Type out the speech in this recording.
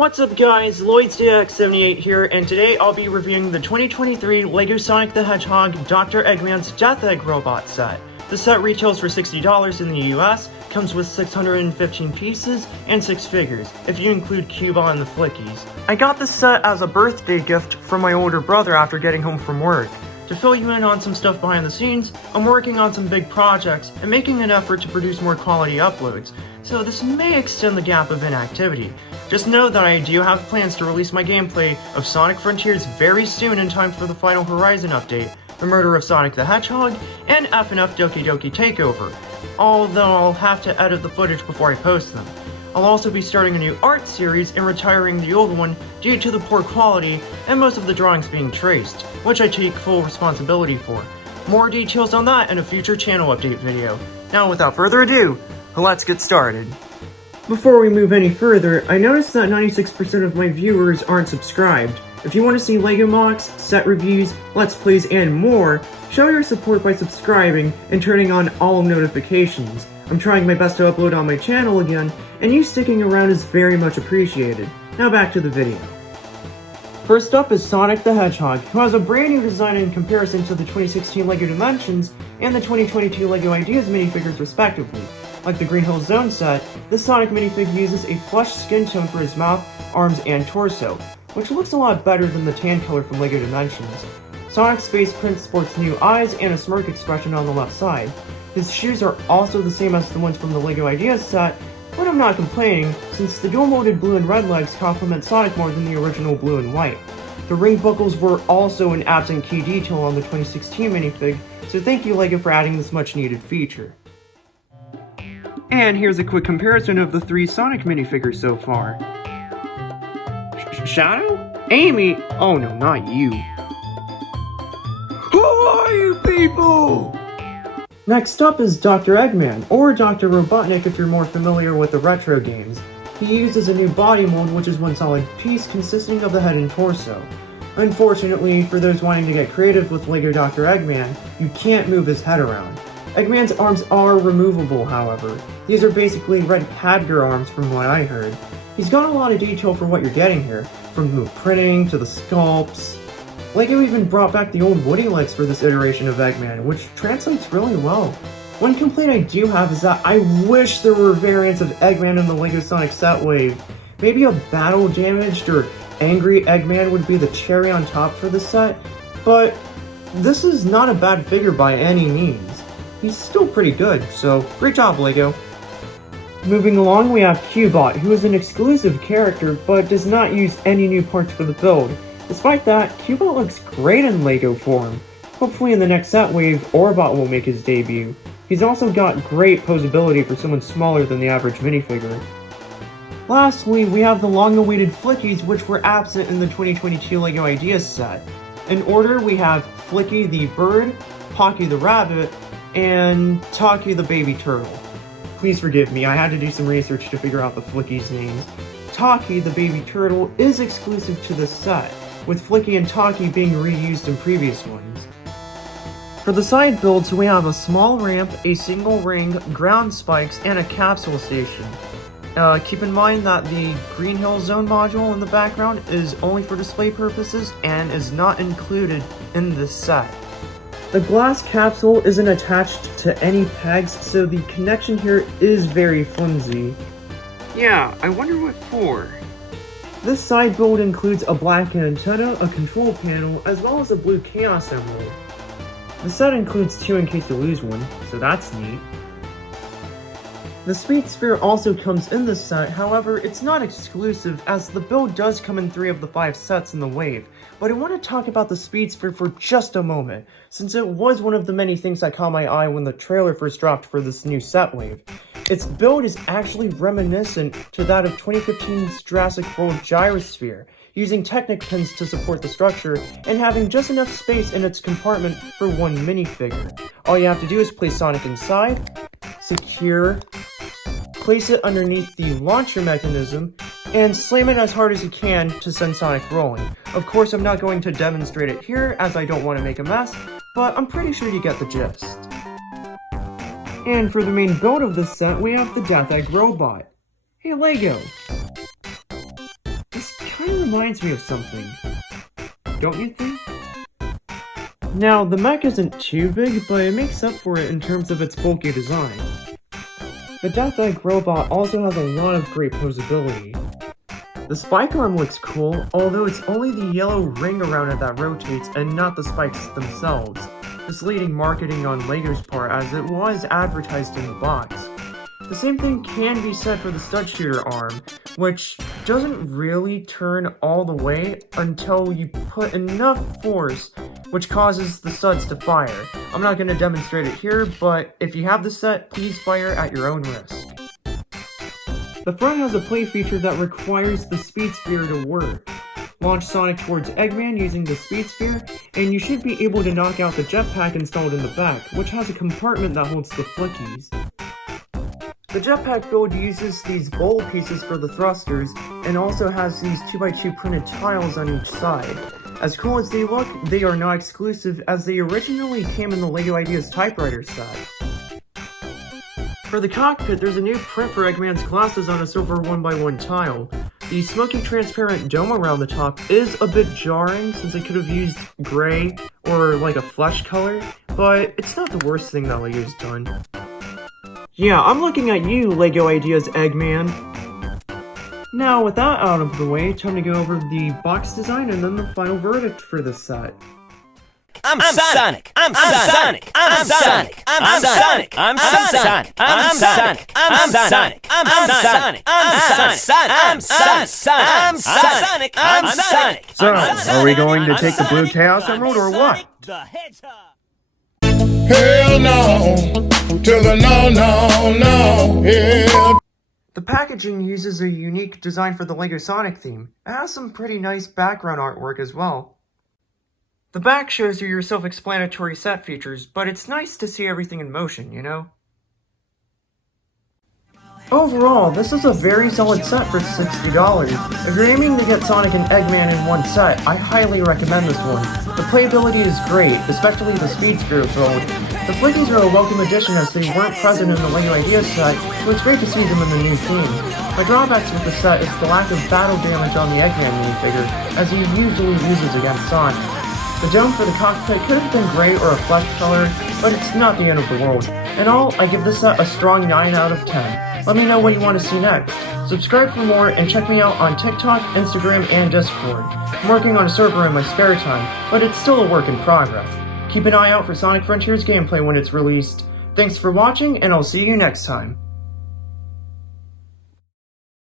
What's up guys, LloydsDX78 here, and today I'll be reviewing the 2023 LEGO Sonic the Hedgehog Dr. Eggman's Death Egg Robot set. The set retails for $60 in the US, comes with 615 pieces and 6 figures, if you include Cubot and the Flickies. I got this set as a birthday gift from my older brother after getting home from work. To fill you in on some stuff behind the scenes, I'm working on some big projects and making an effort to produce more quality uploads, so this may extend the gap of inactivity. Just know that I do have plans to release my gameplay of Sonic Frontiers very soon in time for the Final Horizon update, the murder of Sonic the Hedgehog, and FNF Doki Doki Takeover, although I'll have to edit the footage before I post them. I'll also be starting a new art series and retiring the old one due to the poor quality and most of the drawings being traced, which I take full responsibility for. More details on that in a future channel update video. Now without further ado, let's get started. Before we move any further, I noticed that 96% of my viewers aren't subscribed. If you want to see LEGO mocks, set reviews, let's plays, and more, show your support by subscribing and turning on all notifications. I'm trying my best to upload on my channel again, and you sticking around is very much appreciated. Now back to the video. First up is Sonic the Hedgehog, who has a brand new design in comparison to the 2016 LEGO Dimensions and the 2022 LEGO Ideas minifigures respectively. Like the Green Hill Zone set, this Sonic minifig uses a flush skin tone for his mouth, arms, and torso, which looks a lot better than the tan color from LEGO Dimensions. Sonic's face print sports new eyes and a smirk expression on the left side. His shoes are also the same as the ones from the LEGO Ideas set, but I'm not complaining, since the dual-molded blue and red legs complement Sonic more than the original blue and white. The ring buckles were also an absent key detail on the 2016 minifig, so thank you LEGO for adding this much-needed feature. And here's a quick comparison of the 3 Sonic minifigures so far. Shadow? Amy? Oh no, not you. Who are you people? Next up is Dr. Eggman, or Dr. Robotnik if you're more familiar with the retro games. He uses a new body mold, which is one solid piece consisting of the head and torso. Unfortunately, for those wanting to get creative with LEGO Dr. Eggman, you can't move his head around. Eggman's arms are removable, however. These are basically red Hadgar arms from what I heard. He's got a lot of detail for what you're getting here, from the printing to the sculpts. LEGO even brought back the old Woody legs for this iteration of Eggman, which translates really well. One complaint I do have is that I wish there were variants of Eggman in the LEGO Sonic set wave. Maybe a battle damaged or angry Eggman would be the cherry on top for the set, but this is not a bad figure by any means. He's still pretty good, so great job LEGO. Moving along, we have Cubot, who is an exclusive character but does not use any new parts for the build. Despite that, Cubot looks great in LEGO form. Hopefully in the next set wave, Orbot will make his debut. He's also got great posability for someone smaller than the average minifigure. Lastly, we have the long-awaited Flickies, which were absent in the 2022 LEGO Ideas set. In order, we have Flicky the bird, Pocky the rabbit, and Taki the baby turtle. Please forgive me, I had to do some research to figure out the Flickies' names. Taki the baby turtle is exclusive to this set, with Flicky and Taki being reused in previous ones. For the side builds, we have a small ramp, a single ring, ground spikes, and a capsule station. Keep in mind that the Green Hill Zone module in the background is only for display purposes and is not included in this set. The glass capsule isn't attached to any pegs, so the connection here is very flimsy. Yeah, I wonder what for. This side build includes a black antenna, a control panel, as well as a blue Chaos Emerald. The set includes 2 in case you lose one, so that's neat. The Speed Sphere also comes in this set, however, it's not exclusive as the build does come in 3 of the 5 sets in the wave, but I want to talk about the Speed Sphere for just a moment, since it was one of the many things that caught my eye when the trailer first dropped for this new set wave. Its build is actually reminiscent to that of 2015's Jurassic World Gyrosphere, using Technic pins to support the structure, and having just enough space in its compartment for one minifigure. All you have to do is place Sonic inside, secure, place it underneath the launcher mechanism, and slam it as hard as you can to send Sonic rolling. Of course, I'm not going to demonstrate it here as I don't want to make a mess, but I'm pretty sure you get the gist. And for the main build of this set, we have the Death Egg Robot. Hey LEGO! reminds me of something. Don't you think? Now, the mech isn't too big, but it makes up for it in terms of its bulky design. The Death Egg robot also has a lot of great posability. The spike arm looks cool, although it's only the yellow ring around it that rotates and not the spikes themselves, misleading marketing on LEGO's part as it was advertised in the box. The same thing can be said for the stud shooter arm, which doesn't really turn all the way until you put enough force, which causes the studs to fire. I'm not going to demonstrate it here, but if you have the set, please fire at your own risk. The front has a play feature that requires the speed sphere to work. Launch Sonic towards Eggman using the speed sphere, and you should be able to knock out the jetpack installed in the back, which has a compartment that holds the Flickies. The jetpack build uses these bowl pieces for the thrusters, and also has these 2x2 printed tiles on each side. As cool as they look, they are not exclusive as they originally came in the LEGO Ideas typewriter set. For the cockpit, there's a new print for Eggman's glasses on a silver 1x1 tile. The smoky transparent dome around the top is a bit jarring since they could have used gray or like a flesh color, but it's not the worst thing that LEGO's done. Yeah, I'm looking at you, LEGO Ideas Eggman. Now, with that out of the way, time to go over the box design and then the final verdict for this set. I'm Sonic. I'm Sonic. I'm Sonic. I'm Sonic. I'm Sonic. I'm Sonic. I'm Sonic. I'm Sonic. I'm Sonic. I'm Sonic. I'm Sonic. So, are we going to take the blue Chaos Emerald or what? The Hedgehog. Hell no, to the no, hell. The packaging uses a unique design for the LEGO Sonic theme. It has some pretty nice background artwork as well. The back shows you your self-explanatory set features, but it's nice to see everything in motion, you know? Overall, this is a very solid set for $60. If you're aiming to get Sonic and Eggman in one set, I highly recommend this one. The playability is great, especially the speed sphere build. The Flickies are a welcome addition as they weren't present in the LEGO Ideas set, so it's great to see them in the new theme. My drawbacks with the set is the lack of battle damage on the Eggman minifigure, as he usually uses against Sonic. The dome for the cockpit could have been gray or a flesh color, but it's not the end of the world. In all, I give this set a strong 9 out of 10. Let me know what you want to see next. Subscribe for more and check me out on TikTok, Instagram, and Discord. I'm working on a server in my spare time, but it's still a work in progress. Keep an eye out for Sonic Frontiers gameplay when it's released. Thanks for watching, and I'll see you next time.